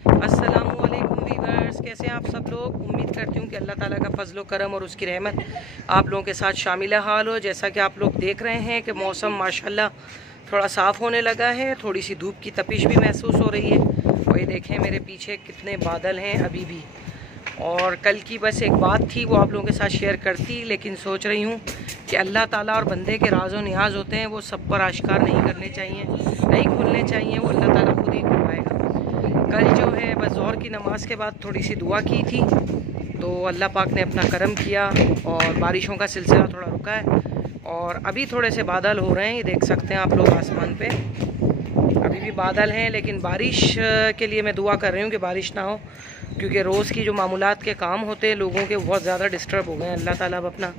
अस्सलामुअलैकुम वीवर्स, कैसे हैं आप सब लोग। उम्मीद करती हूँ कि अल्लाह ताला का फजल करम और उसकी रहमत आप लोगों के साथ शामिल हाल हो। जैसा कि आप लोग देख रहे हैं कि मौसम माशाल्लाह थोड़ा साफ़ होने लगा है, थोड़ी सी धूप की तपिश भी महसूस हो रही है। और ये देखें मेरे पीछे कितने बादल हैं अभी भी। और कल की बस एक बात थी, वो आप लोगों के साथ शेयर करती, लेकिन सोच रही हूँ कि अल्लाह ताला और बंदे के राज़ व नियाज़ होते हैं, वो सब पर आश्कार नहीं करने चाहिए, नहीं खोलने चाहिए, वो अल्लाह ताला खुद ही खुलवाएगा। कल जो है बस ज़ोहर की नमाज़ के बाद थोड़ी सी दुआ की थी, तो अल्लाह पाक ने अपना करम किया और बारिशों का सिलसिला थोड़ा रुका है। और अभी थोड़े से बादल हो रहे हैं, ये देख सकते हैं आप लोग आसमान पे अभी भी बादल हैं, लेकिन बारिश के लिए मैं दुआ कर रही हूँ कि बारिश ना हो, क्योंकि रोज़ की जो मामूलात के काम होते हैं लोगों के बहुत ज़्यादा डिस्टर्ब हो गए हैं। अल्लाह ताला अब अपना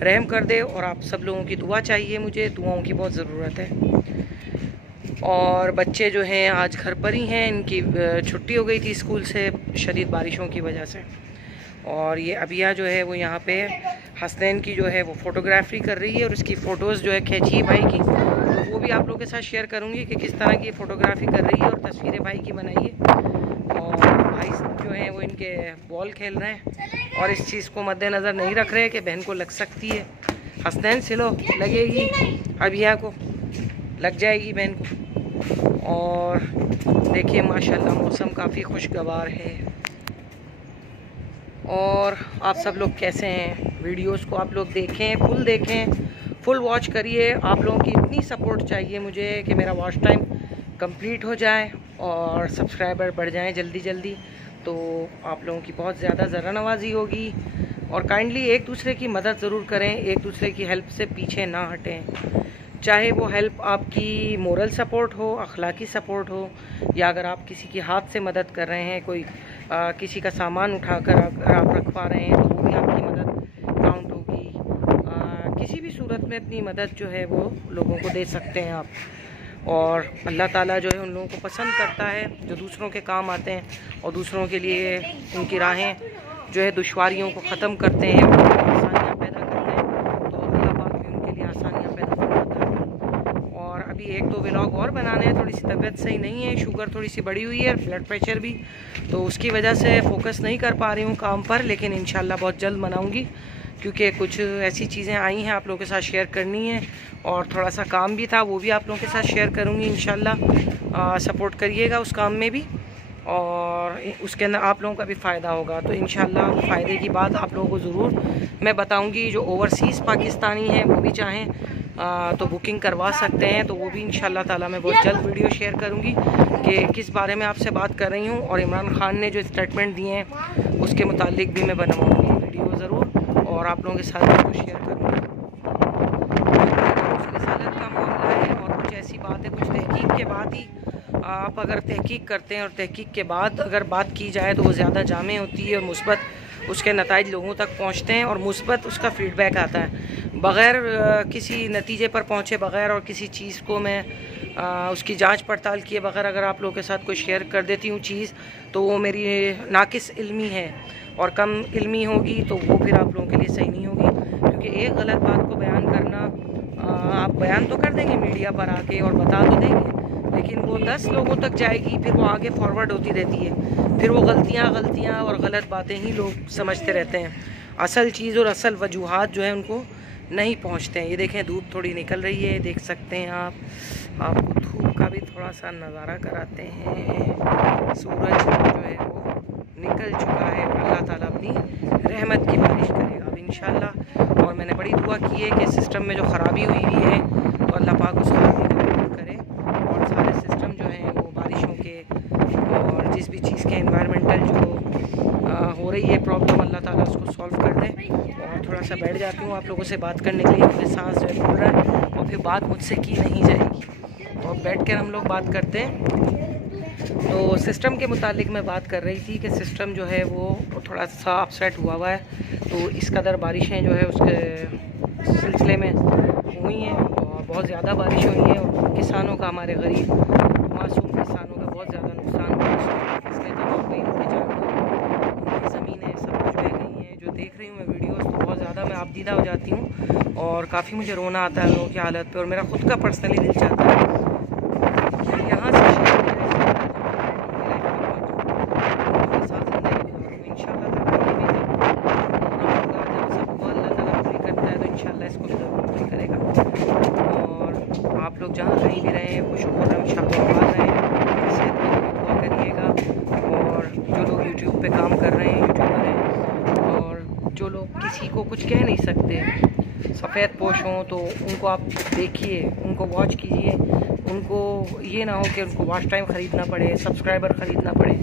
रहम कर दे और आप सब लोगों की दुआ चाहिए, मुझे दुआओं की बहुत ज़रूरत है। और बच्चे जो हैं आज घर पर ही हैं, इनकी छुट्टी हो गई थी स्कूल से शदीद बारिशों की वजह से। और ये अबिया जो है वो यहाँ पे हसनैन की जो है वो फ़ोटोग्राफी कर रही है और उसकी फ़ोटोज़ जो है खींची है भाई की, तो वो भी आप लोगों के साथ शेयर करूँगी कि किस तरह की फ़ोटोग्राफी कर रही है और तस्वीरें भाई की बनाई है। और भाई जो हैं वो इनके बॉल खेल रहे हैं और इस चीज़ को मद्देनज़र नहीं रख रहे कि बहन को लग सकती है। हसनैन सिलो लगेगी, अबिया को लग जाएगी बहन को। और देखिए माशाल्लाह मौसम काफ़ी खुशगवार है। और आप सब लोग कैसे हैं, वीडियोस को आप लोग देखें, फुल वॉच करिए। आप लोगों की इतनी सपोर्ट चाहिए मुझे कि मेरा वॉच टाइम कंप्लीट हो जाए और सब्सक्राइबर बढ़ जाएं जल्दी जल्दी, तो आप लोगों की बहुत ज़्यादा ज़रा नवाजी होगी। और काइंडली एक दूसरे की मदद ज़रूर करें, एक दूसरे की हेल्प से पीछे ना हटें, चाहे वो हेल्प आपकी मोरल सपोर्ट हो, अखलाकी सपोर्ट हो, या अगर आप किसी की हाथ से मदद कर रहे हैं, कोई किसी का सामान उठाकर अगर आप रखवा रहे हैं तो वो भी आपकी मदद काउंट होगी। किसी भी सूरत में अपनी मदद जो है वो लोगों को दे सकते हैं आप। और अल्लाह ताला जो है उन लोगों को पसंद करता है जो दूसरों के काम आते हैं और दूसरों के लिए उनकी राहें जो है दुश्वारियों को ख़त्म करते हैं, आसानियाँ पैदा करते हैं, तो अल्लाह पाक भी उनके लिए आसानियाँ पैदा करता है। और अभी एक दो व्लॉग और बनाने हैं, थोड़ी सी तबीयत सही नहीं है, शुगर थोड़ी सी बढ़ी हुई है, ब्लड प्रेशर भी, तो उसकी वजह से फ़ोकस नहीं कर पा रही हूँ काम पर, लेकिन इंशाल्लाह बहुत जल्द बनाऊँगी, क्योंकि कुछ ऐसी चीज़ें आई हैं आप लोगों के साथ शेयर करनी है। और थोड़ा सा काम भी था, वो भी आप लोगों के साथ शेयर करूँगी इंशाल्लाह। सपोर्ट करिएगा उस काम में भी, और उसके अंदर आप लोगों का भी फ़ायदा होगा, तो इंशाल्लाह फ़ायदे की बात आप लोगों को ज़रूर मैं बताऊंगी। जो ओवरसीज़ पाकिस्तानी हैं वो भी चाहें तो बुकिंग करवा सकते हैं, तो वो भी इंशाल्लाह ताला मैं बहुत जल्द वीडियो शेयर करूंगी कि किस बारे में आपसे बात कर रही हूँ। और इमरान खान ने जो स्टेटमेंट दिए हैं उसके मुतालिक भी मैं बनाऊँगी वीडियो ज़रूर, और आप लोगों के साथ वीडियो शेयर करूँगी। रिसालत का मामला है और कुछ ऐसी बात है, कुछ तहकीक के बाद ही आप अगर तहकीक करते हैं और तहकीक के बाद अगर बात की जाए तो वो ज़्यादा जामे होती है और मुस्बत उसके नताइज लोगों तक पहुंचते हैं और मुस्बत उसका फ़ीडबैक आता है। बग़ैर किसी नतीजे पर पहुंचे बग़ैर और किसी चीज़ को मैं उसकी जांच पड़ताल किए बग़ैर अगर आप लोगों के साथ कोई शेयर कर देती हूँ चीज़, तो वो मेरी नाकिस इल्मी है, और कम इल्मी होगी तो वो फिर आप लोगों के लिए सही नहीं होगी। क्योंकि एक गलत बात को बयान करना, आप बयान तो कर देंगे मीडिया पर आके और बता तो देंगे, लेकिन वो 10 लोगों तक जाएगी, फिर वो आगे फॉरवर्ड होती रहती है, फिर वो गलतियाँ और गलत बातें ही लोग समझते रहते हैं। असल चीज़ और असल वजूहात जो है उनको नहीं पहुंचते हैं। ये देखें धूप थोड़ी निकल रही है, देख सकते हैं आप, आपको धूप का भी थोड़ा सा नज़ारा कराते हैं। सूरज जो है वो निकल चुका है, अल्लाह ताला अपनी रहमत की बारिश करेगा अब इंशाल्लाह। और मैंने बड़ी दुआ की है कि सिस्टम में जो ख़राबी हुई है तो अल्लाह पाक उस खराबी को दूर करे और सारे सिस्टम जो हैं वो बारिशों के और जिस भी चीज़ के एनवायरमेंटल जो हो रही है प्रॉब्लम, अल्लाह ताला उसको सॉल्व कर दे। और थोड़ा सा बैठ जाती हूँ आप लोगों से बात करने के लिए, मुझे सांस जो है फूल रहा है और फिर बात मुझसे की नहीं जाएगी, तो अब बैठ कर हम लोग बात करते हैं। तो सिस्टम के मुतालिक मैं बात कर रही थी कि सिस्टम जो है वो थोड़ा सा अपसेट हुआ है, तो इस कदर बारिशें जो है उसके सिलसिले में हुई हैं और बहुत ज़्यादा बारिश हुई है, और किसानों का, हमारे गरीब मासूम किसानों का बहुत ज़्यादा नुकसान हुआ है। फसलें तबाह हो गई, उनके जानवर, उनकी ज़मीनें सब कुछ बह गई हैं। जो देख रही हूँ मैं वीडियोस, तो बहुत ज़्यादा मैं आपदीदा हो जाती हूँ और काफ़ी मुझे रोना आता है लोगों की हालत पे, और मेरा खुद का पर्सनली दिल चाहता है कि यहाँ से आप लोग जहाँ कहीं भी रहें खुश खुर्रम शाबाद रहें, सेहत के लिए दुआ करिएगा। और जो लोग यूट्यूब पे काम कर रहे हैं, यूट्यूबर हैं, और जो लोग किसी को कुछ कह नहीं सकते, सफ़ेद पोश हों, तो उनको आप देखिए, उनको वॉच कीजिए। उनको ये ना हो कि उनको वॉच टाइम ख़रीदना पड़े, सब्सक्राइबर ख़रीदना पड़े।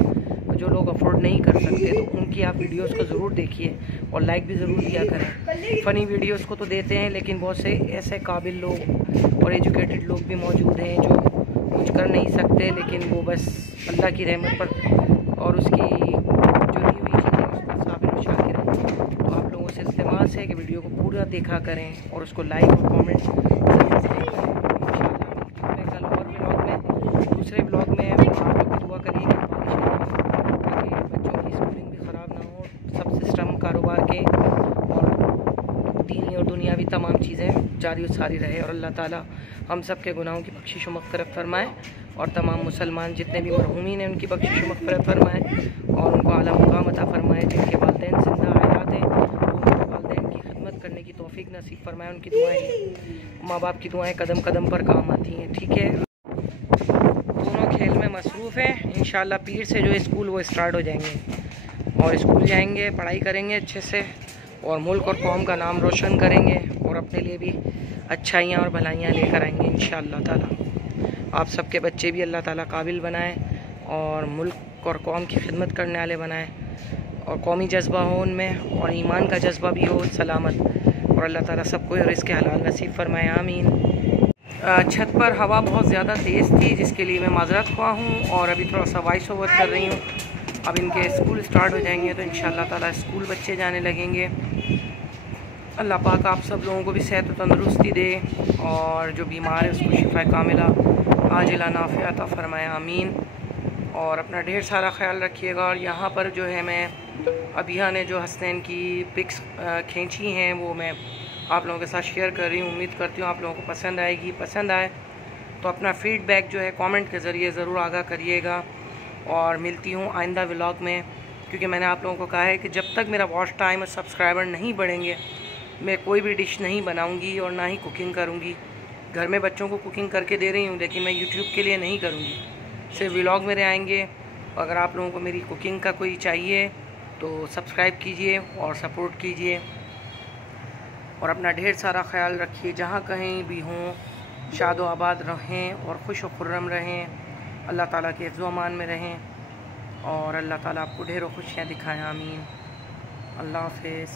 जो लोग अफोर्ड नहीं कर सकते तो उनकी आप वीडियोस को ज़रूर देखिए और लाइक भी ज़रूर दिया करें। फ़नी वीडियोस को तो देते हैं, लेकिन बहुत से ऐसे काबिल लोग और एजुकेटेड लोग भी मौजूद हैं जो कुछ कर नहीं सकते, लेकिन वो बस अल्लाह की रहमत पर और उसकी जो दी हुई चीज़ें उस पर साबिर शाकिर हैं। तो आप लोगों से इल्तिमास है कि वीडियो को पूरा देखा करें और उसको लाइक और कॉमेंट ज़रूर करें। कल और ब्लॉग में, दूसरे ब्लॉग में आप लोग भी दुआ करिएगा बच्चों की स्कूलिंग भी ख़राब ना हो, सब सिस्टम कारोबार के और दीनी और दुनियावी तमाम चीज़ें जारी और सारी रहे। और अल्लाह ताला हम सब के गुनाहों की बख्शिश व मग़फ़िरत फरमाए और तमाम मुसलमान जितने भी मरहूमीन हैं उनकी बख्शिश व मग़फ़िरत फरमाए और उनको आला मुकाम अता फरमाए। जिनके वालिदैन ज़िंदा हयात हैं उनके वालिदैन की खिदमत करने की तौफ़ीक नसीब फरमाए। उनकी दुआएं, माँ बाप की दुआएं कदम कदम पर काम आती हैं। ठीक है, दोनों खेल में मसरूफ़ हैं। इंशाअल्लाह पीर से जो स्कूल वो स्टार्ट हो जाएंगे और स्कूल जाएंगे, पढ़ाई करेंगे अच्छे से और मुल्क और कौम का नाम रोशन करेंगे और अपने लिए भी अच्छाइयाँ और भलाइयाँ लेकर आएंगे इंशाअल्लाह ताला। आप सबके बच्चे भी अल्लाह ताला काबिल बनाए और मुल्क और कौम की खिदमत करने वाले बनाए और कौमी जज्बा हो उनमें और ईमान का जज्बा भी हो सलामत, और अल्लाह ताला सबको रिज़्क़ हलाल नसीब फरमाए, आमीन। छत पर हवा बहुत ज़्यादा तेज़ थी जिसके लिए मैं माज़रत ख़्वाह हूँ और अभी थोड़ा सा वॉइस ओवर कर रही हूँ। अब इनके स्कूल स्टार्ट हो जाएंगे तो इंशाअल्लाह ताला स्कूल बच्चे जाने लगेंगे। अल्लाह पाक आप सब लोगों को भी सेहत और तंदरुस्ती दे और जो बीमार है उसको शिफा कामिला आजिला नाफ़िया अता फरमाए, आमीन। और अपना ढेर सारा ख्याल रखिएगा। और यहाँ पर जो है मैं अभिया ने जो हसनैन की पिक्स खींची हैं वो मैं आप लोगों के साथ शेयर कर रही हूँ। उम्मीद करती हूँ आप लोगों को पसंद आएगी। पसंद आए तो अपना फ़ीडबैक जो है कमेंट के ज़रिए ज़रूर आगाह करिएगा। और मिलती हूँ आइंदा व्लॉग में, क्योंकि मैंने आप लोगों को कहा है कि जब तक मेरा वॉच टाइम और सब्सक्राइबर नहीं बढ़ेंगे मैं कोई भी डिश नहीं बनाऊँगी और ना ही कुकिंग करूँगी। घर में बच्चों को कुकिंग करके दे रही हूँ, लेकिन मैं यूट्यूब के लिए नहीं करूँगी, सिर्फ व्लॉग मेरे आएंगे। अगर आप लोगों को मेरी कुकिंग का कोई चाहिए तो सब्सक्राइब कीजिए और सपोर्ट कीजिए और अपना ढेर सारा ख्याल रखिए। जहाँ कहीं भी हों शादो आबाद रहें और खुश व खुर्रम रहें, अल्लाह ताला के हिफ्ज़ व अमान में रहें और अल्लाह ताला आपको ढेरों खुशियाँ दिखाएँ, आमीन। अल्लाह हाफ़िज़।